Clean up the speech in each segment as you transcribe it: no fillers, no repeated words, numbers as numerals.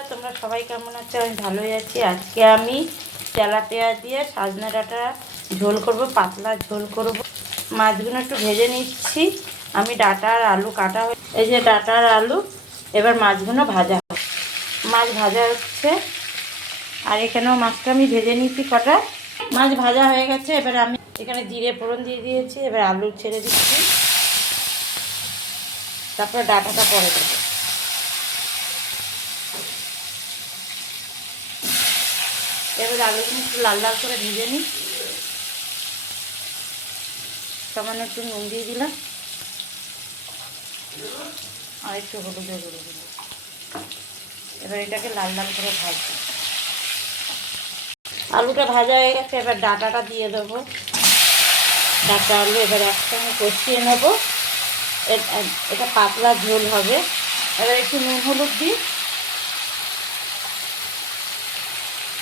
বন্ধুরা, তোমরা সবাই কেমন আছো? আমি ভালোই আছি। আজকে আমি তেলাপিয়া দিয়ে সজনে ডাঁটা ঝোল করব, পাতলা ঝোল করব। মাছগুলো একটু ভেজে নিচ্ছি। আমি ডাঁটা আর আলু কাটা, এই যে ডাঁটা আর আলু। এবার মাছগুলো ভাজা, মাছ ভাজা হচ্ছে। আর এখানেও মাছটা আমি ভেজে নিচ্ছি কটা। মাছ ভাজা হয়ে গেছে। এবার আমি এখানে জিরে ফোড়ন দিয়ে দিয়েছি। এবার আলু ছেড়ে দিচ্ছি, তারপর ডাঁটাটা পরে দেবো। এবার আলুগুলো একটু লাল লাল করে ভেজে নিই। সামান্য একটু নুন দিয়ে দিলাম আর একটু হলুদের গুঁড়ো দিলাম। এবার এটাকে লাল লাল করে ভাজবো। আলুটা ভাজা হয়ে গেছে। এবার ডাঁটাটা দিয়ে দেবো। ডাঁটা আলু এবার একসঙ্গে কষিয়ে নেব। এটা পাতলা ঝোল হবে। এবার একটু নুন হলুদ দিই,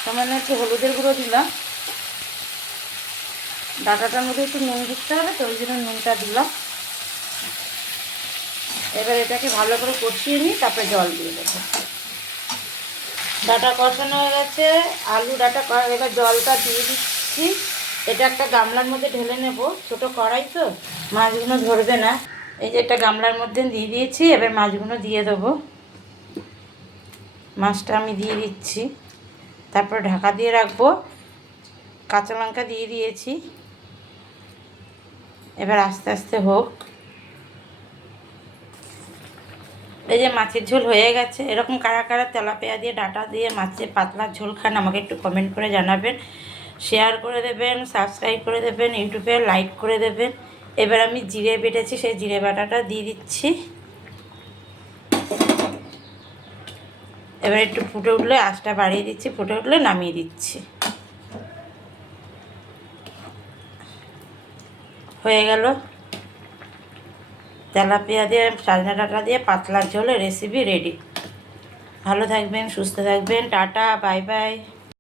সামান্য একটু হলুদের গুঁড়ো দিলাম। ডাঁটাটার মধ্যে একটু নুন দিতে হবে, তো ওই জন্য নুনটা দিলাম। এবার এটাকে ভালো করে কষিয়ে নিই, তারপরে জল দিয়ে দেবো। ডাঁটা কষানো হয়ে গেছে, আলু ডাঁটা। এবার জলটা দিয়ে দিচ্ছি। এটা একটা গামলার মধ্যে ঢেলে নেব, ছোট কড়াই তো মাছগুলো ধরবে না। এই যে একটা গামলার মধ্যে দিয়ে দিয়েছি। এবার মাছগুলো দিয়ে দেবো। মাছটা আমি দিয়ে দিচ্ছি, তারপর ঢাকা দিয়ে রাখবো। কাঁচা লঙ্কা দিয়ে দিয়েছি। এবার আস্তে আস্তে হোক। এই যে মাছের ঝোল হয়ে গেছে। এরকম কারা কারা তেলাপিয়া দিয়ে ডাঁটা দিয়ে মাছের পাতলা ঝোল খান, আমাকে একটু কমেন্ট করে জানাবেন। শেয়ার করে দেবেন, সাবস্ক্রাইব করে দেবেন, ইউটিউবে লাইক করে দেবেন। এবার আমি জিরে বেটেছি, সেই জিরে বাটাটা দিয়ে দিচ্ছি। এবার একটু ফুটে উঠলে আঁচটা বাড়িয়ে দিচ্ছি, ফুটে উঠলে নামিয়ে দিচ্ছি। হয়ে গেল তেলাপিয়া দিয়ে সজনে ডাঁটা দিয়ে পাতলা ঝোলের রেসিপি রেডি। ভালো থাকবেন, সুস্থ থাকবেন। Tata, bye bye.